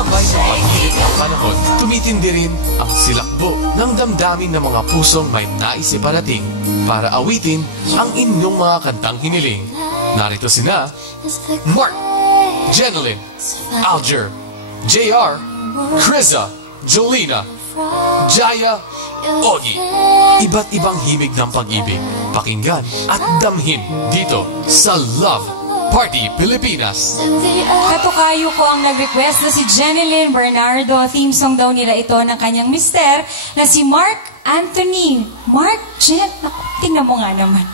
Kasabay ng pag-init ng panahon, tumitindi rin ang silakbo ng damdamin ng mga pusong may nais iparating para awitin ang inyong mga kantang hiniling. Narito sina Mark, Jeneline, Alger, JR, Criza, Jolina, Jaya, Ogie. Iba't ibang himig ng pag-ibig, pakinggan at damhin dito sa Love Party Pilipinas. Katukayo ko ang nag-request na si Jeneline Bernardo. Theme song daw nila ito ng kanyang mister na si Mark Anthony. Mark, Jen, tingnan mo nga naman.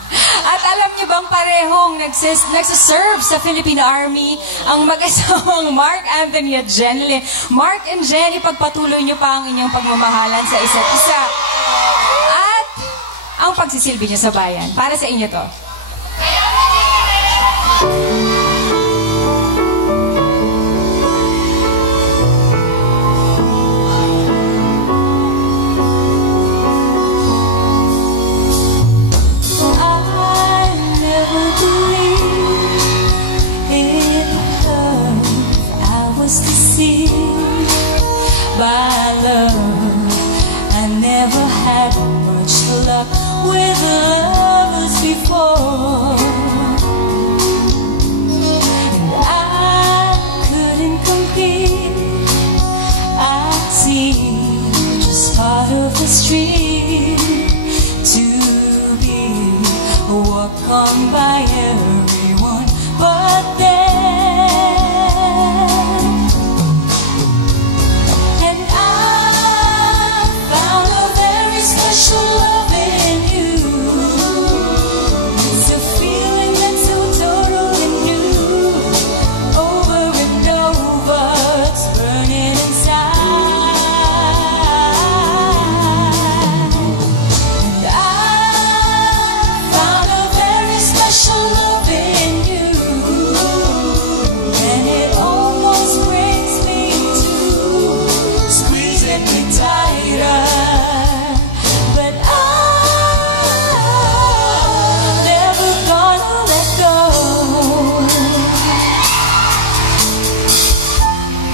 At alam niyo bang parehong nagsaserve sa Philippine Army ang mag-asawang Mark Anthony at Jeneline. Mark and Jen, ipagpatuloy niyo pa ang inyong pagmamahalan sa isa't isa. At ang pagsisilbi niyo sa bayan. Para sa inyo to. By love, I never had much luck with lovers before, and I couldn't compete. I see just part of the street to be walked on by everyone, but then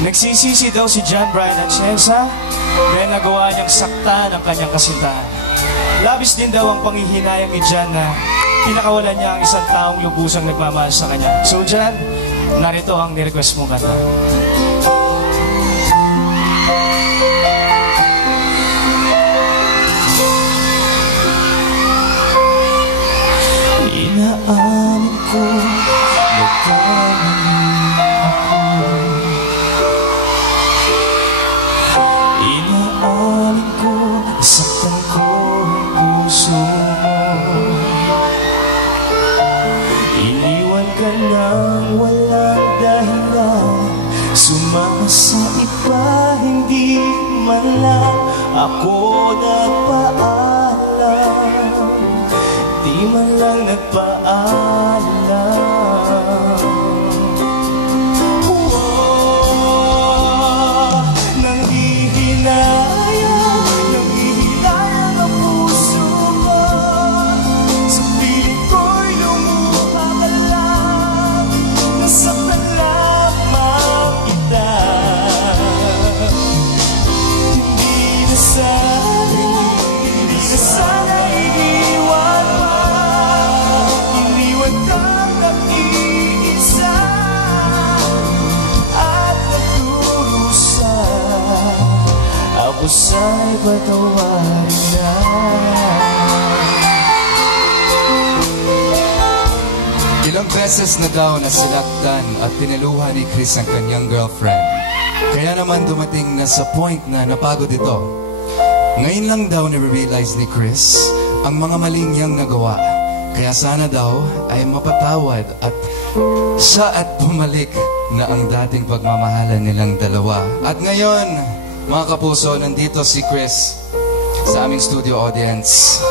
nagsisisi daw si John Brian Atienza dahil nagawa niyang sakta ng kanyang kasintahan. Labis din daw ang panghihinayang ni John na pinakawalan niya ang isang taong lubusang nagmamahal sa kanya. So John, narito ang nirequest mong kanta. Inaamin ko nagkamali ako. Inaamin ko nasaktan ko ang puso mo. Iniwan ka nang walang dahilan, sumama sa iba, hindi man lang ako nagpaalam. Di man lang nagpaalam. Nanghihinayang ang puso ko. Sa piling ko'y lumuha ka lang, nasaktan lamang kita. Hindi na sana iniwan pa. Iniwan kang nag-iisa at nagdurusa. Ako sa'y patawarin na. Ilang beses na daw nasilaktan at tiniluhan ni Chris ang kanyang girlfriend. Kaya naman dumating na sa point na napagod ito. Ngayon lang daw na-realize ni Chris ang mga maling niyang nagawa. Kaya sana daw ay mapatawad at siya at bumalik na ang dating pagmamahalan nilang dalawa. At ngayon, mga kapuso, nandito si Chris sa aming studio audience.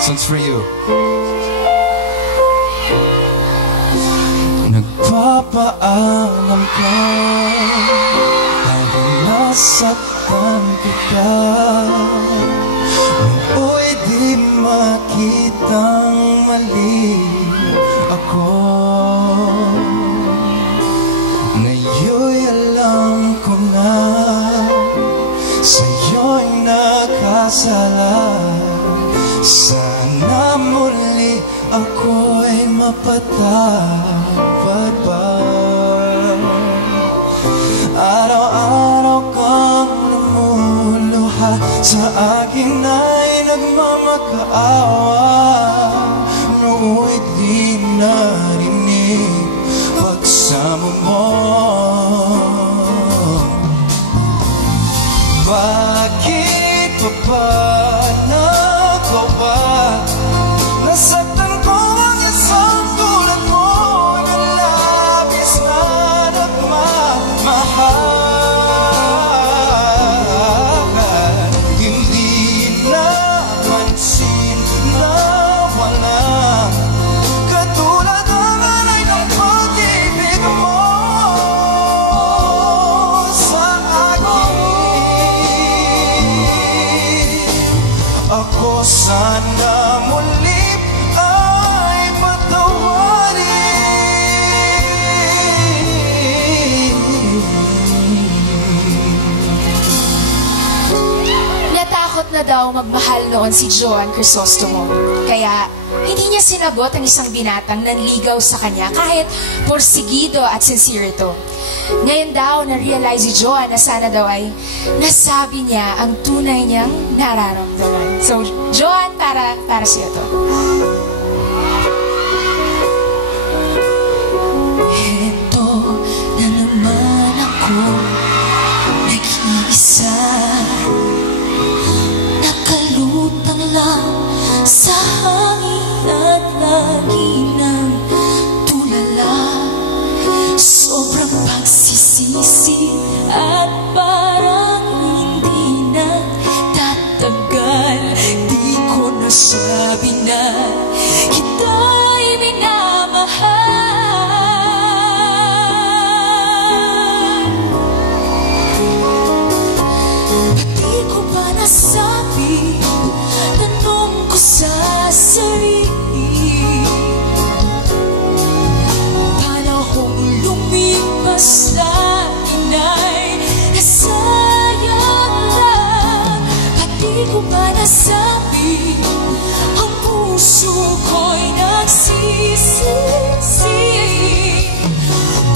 Songs for you. Nagpapaalam ka dahil nasaktan kita. Nung di makitang mali ako. sala. Sana muli ako'y mapatawad pa. Araw-araw kang lumuluha sa akin ay nagmamakaawa. Noo'y di narinig pagsamo mo. Bakit pa ba nagawa? Nasaktan ko ang isang tulad mo na labis na nagmamahal. Hindi napansin na walang katulad ang alay ng pag-ibig mo sa akin. Ako sana muli ay patawarin. Natakot na daw magmahal noon si Joan Crisostomo. Kaya hindi niya sinagot ang isang binatang nanligaw sa kanya kahit porsigido at sincere ito. Ngayon daw na-realize si Joan na sana daw ay nasabi niya ang tunay niyang nararamdaman. So, Joan, para siya to. Heto na naman ako, nag-iisa, nakalutang lang sa hangin at lagi nang tulala. Sobrang pagsisisi at parang hindi na tatagal. Di ko nasabi na kita'y minamahal. Di ko pa nasabi, tanong ko sa sarili. Panahong lumipas na inay, nasayang lang. At di ko pa nasabi, ang puso ko'y nagsisisi.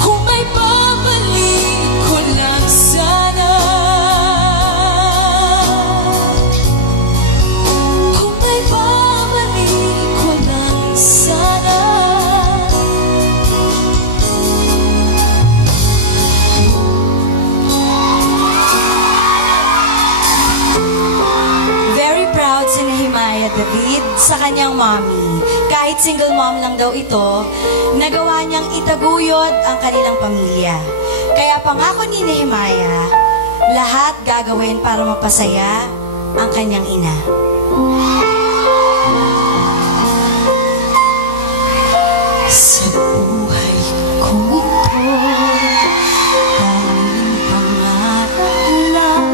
Kung may babalik ko lang sana, kung may babalik ko lang sana. Very proud si Nehemiah David sa kanyang mommy. Kahit single mom lang daw ito, nagawa niyang itaguyod ang kanilang pamilya. Kaya pangako ni Nehemiah, lahat gagawin para mapasaya ang kanyang ina. Sa buhay kong ito, tanging pangarap lang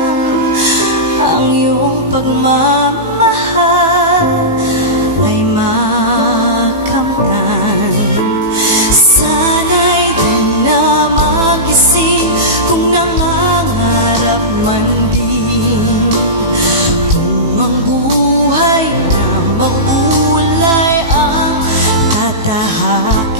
ang iyong pagmamahal ay makamtan. Sana'y di na magising kung nangangarap man din. Kung ang buhay na makulay ang tatahakin.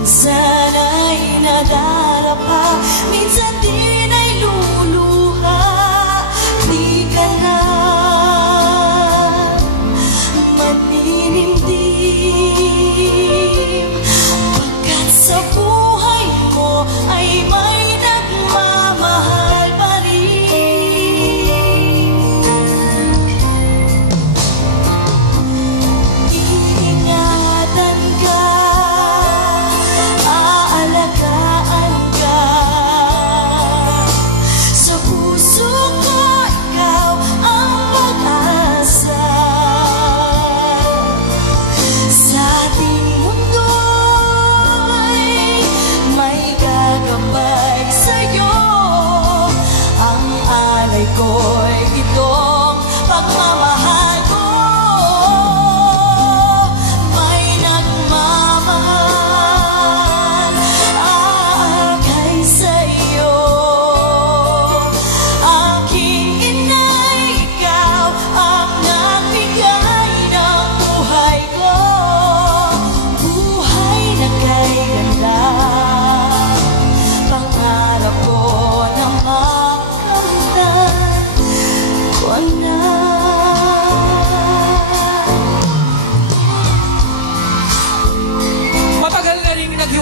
Minsan ay nadarapa, minsan din ay luluha. Di ka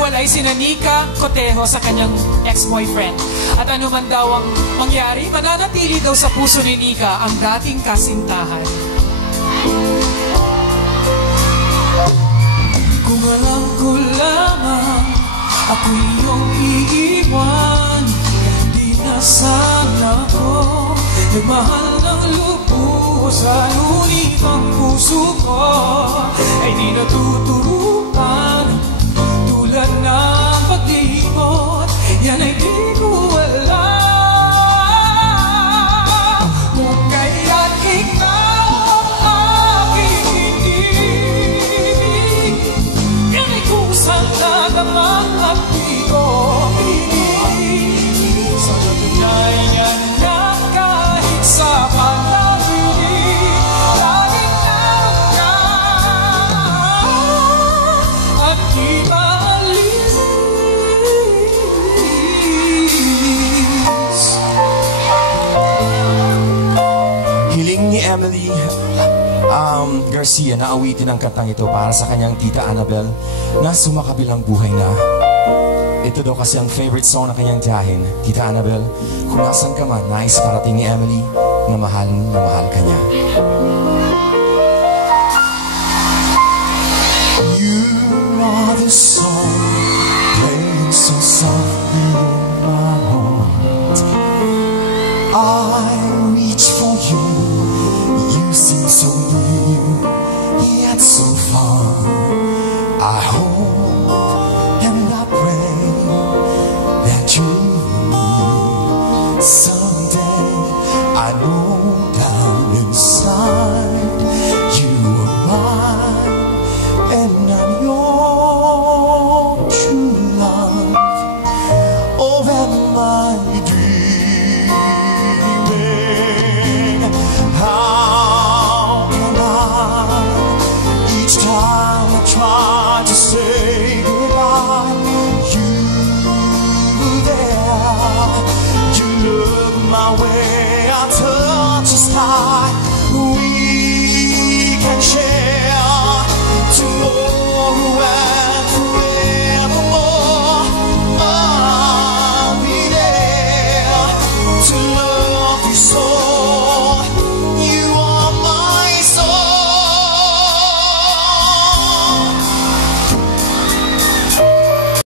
maghiwalay sina Nika Cotejo sa kanyang ex-boyfriend. At ano man daw ang mangyari, mananatili daw sa puso ni Nika ang dating kasintahan. Kung alam ko lamang ako'y iyong iiwan, di na sana ko nagmahal ng lubos. Ngunit ang puso ko ay di natuturuan, tulad ng pag-ibot, yan ay di ko alam. Kung kaya't ikaw ang aking ibig, yan ay kusang nadamang at di ko ibig. Sa katunayan na kahit sa panaginip, laging naroon ka at di maalis. Hiling ni Emily Garcia na awitin ang kantang ito para sa kanyang tita Annabel na sumakabilang buhay na. Ito daw kasi ang favorite song na kanyang tiyahin. Tita Annabel, kung nasan ka man, nais parating ni Emily na mahal ka niya. You are the song playing so softly in my heart. I reach for you, you seem so near, yet so far. I